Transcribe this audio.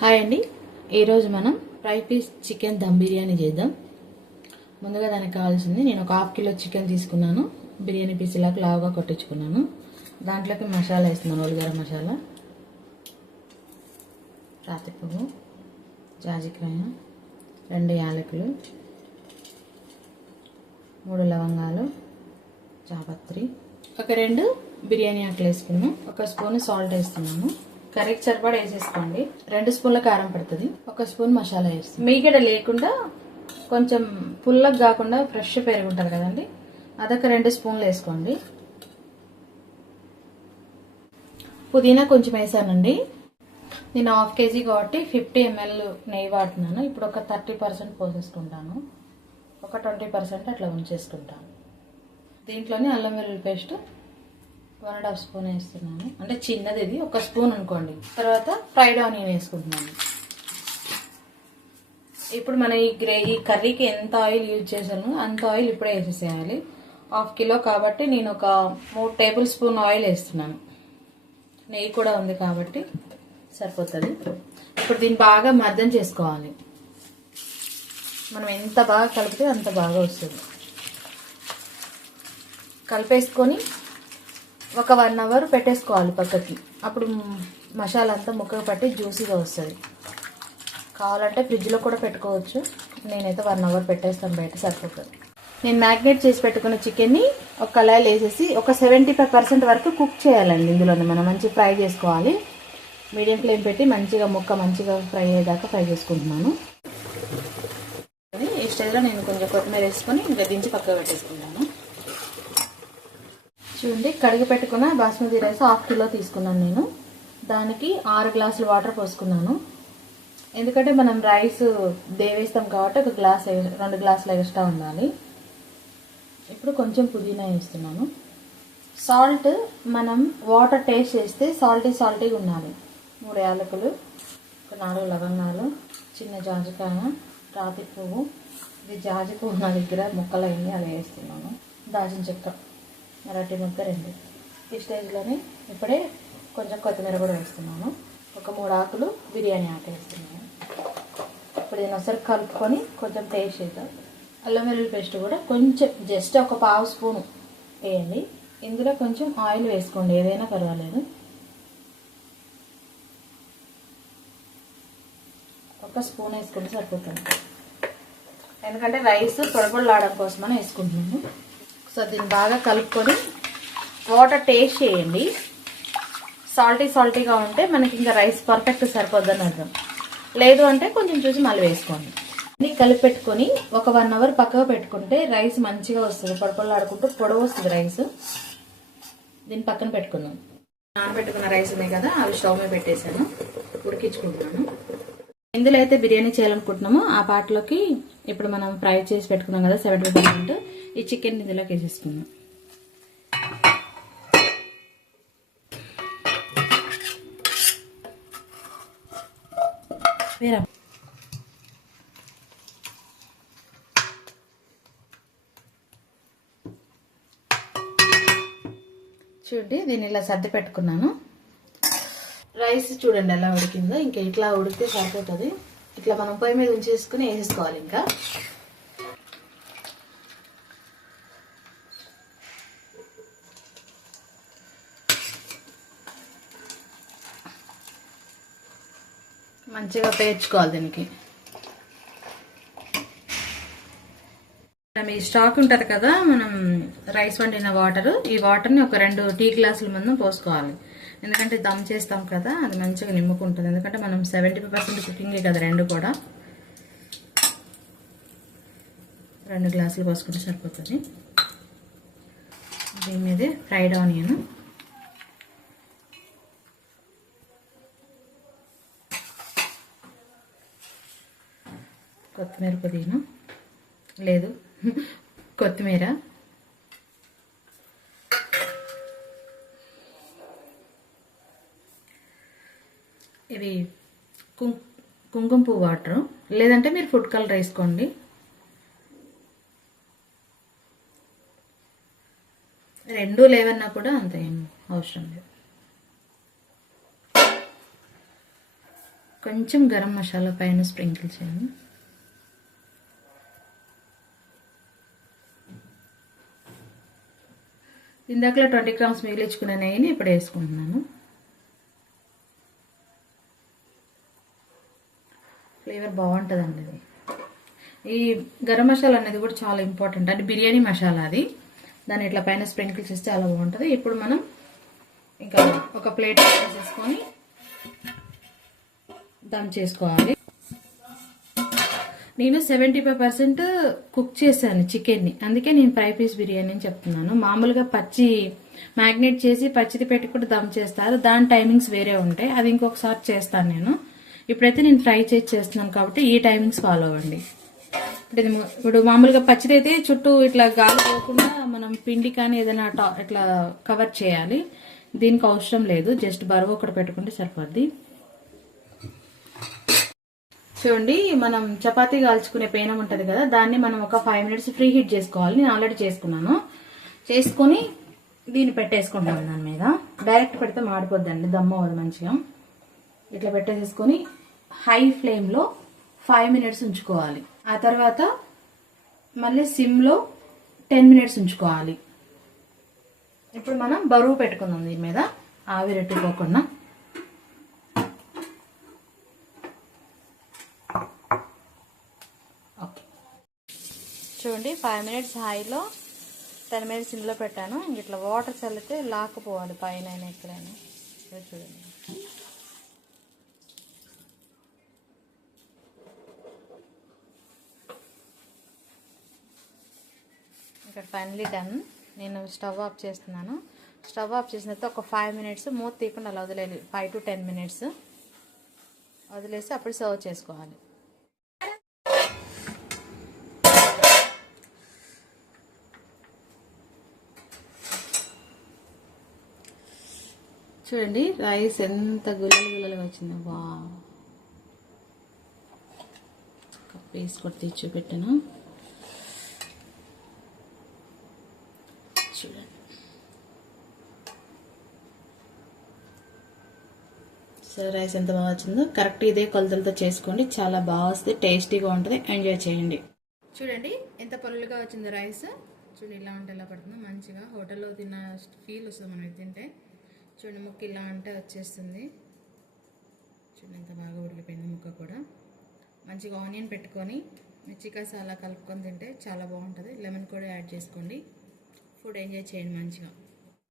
Hi అండి, ఈరోజు మనం fry piece chicken dum biryani చేద్దాం. ముందుగా దానికి కావాల్సింది నేను ఒక ½ కిలో చికెన్ తీసుకున్నాను. బిర్యానీ పీసులాగా లావుగా కొట్టించుకున్నాను. దాంట్లోకి మసాలా వేస్తున్నాను. ఉల్లిగడ్డ మసాలా, రాతి పువ్వు, జాజికాయ, 2 యాలకులు, 3 లవంగాలు, జాపత్రి, ఒక 2 బిర్యానీ ఆకులు వేసుకున్నాను. 1 స్పూన్ సాల్ట్ వేస్తున్నాను. కర్రీకి సరిపడా వేసేసుకోండి. 2 స్పూన్ల కారం పడుతుంది. 1 స్పూన్ మసాలా వేస్తాం. మీగడ లేకుండా కొంచెం పుల్లగా కాకుండా ఫ్రెష్ పెరుగు ఉంటుంది కదండి, అదొక 2 స్పూన్లు వేసుకోండి. పుదీనా కొంచెం వేసానండి. నేను ½ కేజీ కాబట్టి 50 ml నెయ్యి వాడుతున్నాను. ఇప్పుడు ఒక 30% పోసేసుకుంటాను. ఒక 20% అట్లా ఉంచేసుకుంటాను. దీంట్లోనే అల్లం వెల్లుల్లి పేస్ట్ 1½ స్పూన్ వేస్తున్నాను. అంటే చిన్నది ఇది, 1 స్పూన్ అనుకోండి. తర్వాత ఫ్రైడ్ ఆనియన్ వేసుకుంటున్నాను. ఇప్పుడు మన ఈ కర్రీకి ఎంత ఆయిల్ యూజ్ చేశాను అంత ఆయిల్ ఇప్పుడే వేసేసేయాలి. ½ కిలో కాబట్టి నేను ఒక 3 టేబుల్ స్పూన్ ఆయిల్ వేస్తున్నాను. నెయ్యి కూడా ఉంది కాబట్టి సరిపోతుంది. ఇప్పుడు దీన్ని బాగా మర్దన చేసుకోవాలి. మనం ఎంత బాగా కలిపితే అంత బాగా వస్తుంది. కలిపేసుకొని ఒక 1 అవర్ పెట్టేసుకోవాలి పక్కకి. అప్పుడు మసాలా అంతా ముక్కకు పట్టి జ్యూసీగా వస్తుంది. కావాలంటే ఫ్రిడ్జ్లో కూడా పెట్టుకోవచ్చు. నేనైతే 1 అవర్ పెట్టేస్తాను, బయట సరిపోతుంది. నేను మ్యాగ్నేట్ చేసి పెట్టుకున్న చికెన్ని ఒక కళాయిలో వేసేసి ఒక 75% వరకు కుక్ చేయాలండి. ఇందులోనే మనం మంచిగా ఫ్రై చేసుకోవాలి. మీడియం ఫ్లేమ్ పెట్టి మంచిగా మంచిగా ఫ్రై అయ్యేదాకా ఫ్రై చేసుకుంటున్నాను. ఈ స్టేజ్లో నేను కొంచెం కొత్తిమీర వేసుకొని ఇంకా దించి పక్కకు పెట్టేసుకుంటాను. చూడండి, కడిగి పెట్టుకున్న బాస్మతి రైస్ ½ కిలో తీసుకున్నాను నేను. దానికి 6 గ్లాసులు వాటర్ పోసుకున్నాను. ఎందుకంటే మనం రైస్ దేవేస్తాం కాబట్టి 2 గ్లాసులు ఎక్స్ట్రా ఉండాలి. ఇప్పుడు కొంచెం పుదీనా వేస్తున్నాను. సాల్ట్ మనం వాటర్ టేస్ట్ చేస్తే సాల్టీగా ఉండాలి. 3 యాలకులు, 4 లవంగాలు, చిన్న జాజికాయ, రాతి పువ్వు, ఇది జాజి పువ్వు నా దగ్గర ముక్కలైంది, అది వేస్తున్నాను. దాల్చిన చెక్క, మరాఠీ ముక్క 2. ఈ స్టేజ్లోనే ఇప్పుడే కొంచెం కొత్తిమీర కూడా వేస్తున్నాను. ఒక 3 ఆకులు బిర్యానీ ఆకు వేస్తున్నాను. ఇప్పుడు దీన్ని ఒకసారి కలుపుకొని కొంచెం టేస్ట్ చేద్దాం. అల్లం వెల్లుల్లి పేస్ట్ కూడా కొంచెం జస్ట్ ఒక ½ స్పూను వేయండి. ఇందులో కొంచెం ఆయిల్ వేసుకోండి, ఏదైనా పర్వాలేదు. 1 స్పూన్ వేసుకుంటే సరిపోతుంది. ఎందుకంటే రైస్ పొడపొడలాడడం కోసమని వేసుకుంటున్నాను. సో దీన్ని బాగా కలుపుకొని వాటర్ టేస్ట్ చేయండి. సాల్టీగా ఉంటే మనకి ఇంకా రైస్ పర్ఫెక్ట్ సరిపోద్దని అర్థం. లేదు అంటే కొంచెం చూసి మళ్ళీ వేసుకోండి. ఇది కలిపి పెట్టుకొని ఒక 1 అవర్ పక్కగా పెట్టుకుంటే రైస్ మంచిగా వస్తుంది. పొడపొడలాడుకుంటూ పొడవు వస్తుంది రైస్. దీన్ని పక్కన పెట్టుకుందాం. నానబెట్టుకున్న రైస్ ఉన్నాయి కదా, అవి స్టవ్ మీద పెట్టేసాను, ఉడికించుకుంటున్నాను. ఇందులో అయితే బిర్యానీ చేయాలనుకుంటున్నామో ఆ పాటలోకి ఇప్పుడు మనం ఫ్రై చేసి పెట్టుకున్నాం కదా 70%, ఈ చికెన్ ఇందులోకి వేసేసుకుందాం. చూడండి, దీన్ని ఇలా సర్ది పెట్టుకున్నాను. రైస్ చూడండి ఎలా ఉడికిందో. ఇంకా ఇట్లా ఉడికితే సరిపోతుంది. ఇట్లా మనం పొయ్యి మీద ఉంచేసుకుని వేసేసుకోవాలి. ఇంకా మంచిగా పేర్చుకోవాలి. దీనికి ఈ స్టాక్ ఉంటుంది కదా, మనం రైస్ వండిన వాటర్, ఈ వాటర్ని ఒక 2 టీ గ్లాసుల మందం పోసుకోవాలి. ఎందుకంటే దమ్ చేస్తాం కదా, అది మంచిగా నిమ్ముకుంటుంది. ఎందుకంటే మనం 70% కుకింగే కదా, 2 కూడా 2 గ్లాసులు పోసుకుంటే సరిపోతుంది. దీని మీదే ఫ్రైడ్ ఆనియన్, కొత్తిమీర, పుదీనా లేదు కొత్తిమీర, ఇవి కుంకుమ పువ్వు వాటర్, లేదంటే మీరు ఫుడ్ కలర్ వేసుకోండి. 2 లేవన్నా కూడా అంత ఏం అవసరం లేదు. కొంచెం గరం మసాలా పైన స్ప్రింకిల్ చేయండి. ఇందాకలో 20 గ్రామ్స్ మిగిలించుకున్న నెయ్యిని ఇప్పుడు వేసుకుంటున్నాను. ఫ్లేవర్ బాగుంటుందండి అది. ఈ గరం మసాలా అనేది కూడా చాలా ఇంపార్టెంట్, అంటే బిర్యానీ మసాలా అది. దాన్ని ఇట్లా పైన స్ప్రింకిల్ చేస్తే చాలా బాగుంటుంది. ఇప్పుడు మనం ఇంకా ఒక ప్లేట్ వేసేసుకొని దమ్ చేసుకోవాలి. నేను 75% కుక్ చేశాను చికెన్ని, అందుకే నేను ఫ్రై పీస్ బిర్యానీ అని చెప్తున్నాను. మామూలుగా పచ్చి మ్యాగ్నేట్ చేసి పచ్చిది పెట్టుకుంటూ దమ్ చేస్తారు, దాని టైమింగ్స్ వేరే ఉంటాయి. అది ఇంకొకసారి చేస్తాను నేను. ఇప్పుడైతే నేను ఫ్రై చేసి చేస్తున్నాను కాబట్టి ఈ టైమింగ్స్ ఫాలో అవ్వండి. ఇప్పుడు మామూలుగా పచ్చిదైతే చుట్టూ ఇట్లా గాలి పోకుండా మనం పిండి కానీ ఏదైనా ఇట్లా కవర్ చేయాలి. దీనికి అవసరం లేదు, జస్ట్ బరువు ఒకటి పెట్టుకుంటే సరిపోద్ది. చూడండి, మనం చపాతీ కాల్చుకునే పేనం ఉంటుంది కదా, దాన్ని మనం ఒక 5 minutes ఫ్రీ హీట్ చేసుకోవాలి. నేను ఆల్రెడీ చేసుకున్నాను. చేసుకొని దీన్ని పెట్టేసుకుంటాను. దాని మీద డైరెక్ట్ పెడితే మాడిపోద్దండి, దమ్ అవ్వదు మంచిగా. ఇట్లా పెట్టేసేసుకొని హై ఫ్లేమ్లో 5 minutes ఉంచుకోవాలి. ఆ తర్వాత మళ్ళీ సిమ్లో 10 minutes ఉంచుకోవాలి. ఇప్పుడు మనం బరువు పెట్టుకుందాం దీని మీద, ఆవిరెట్టుకోకుండా. ఓకే, చూడండి 5 minutes హైలో 10 minutes సిమ్లో పెట్టాను. ఇట్లా వాటర్ చల్లితే లాక్కుపోవాలి పైన ఎక్కడైనా. చూడండి, ఇక్కడ ఫైనలీ డన్. నేను స్టవ్ ఆఫ్ చేస్తున్నాను. స్టవ్ ఆఫ్ చేసిన తర్వాత ఒక 5 minutes మూత తీయకుండా అలా వదిలేయాలి. 5 to 10 minutes వదిలేసి అప్పుడు సర్వ్ చేసుకోవాలి. చూడండి రైస్ ఎంత గుల్లలుగా వచ్చిందో. వా, పీస్ కూడా తెచ్చి పెట్టాను. చూడండి, సో రైస్ ఎంత బాగా వచ్చిందో. కరెక్ట్ ఇదే కొలతలతో చేసుకోండి, చాలా బాగా వస్తుంది, టేస్టీగా ఉంటుంది, ఎంజాయ్ చేయండి. చూడండి ఎంత పొల్లుగా వచ్చిందో రైస్. చూడండి ఇలా అంటే ఇలా పడుతుందో, మంచిగా హోటల్లో తిన్న ఫీల్ వస్తుంది మనం ఇది తింటే. చూడండి ముక్క ఇలా అంటే వచ్చేస్తుంది. చూడండి ఎంత బాగా ఉడికిపోయింది ముక్క కూడా. మంచిగా ఆనియన్ పెట్టుకొని మిర్చి మసాలా కలుపుకొని తింటే చాలా బాగుంటుంది. లెమన్ కూడా యాడ్ చేసుకోండి. ఫుడ్ ఎంజాయ్ చేయండి మంచిగా.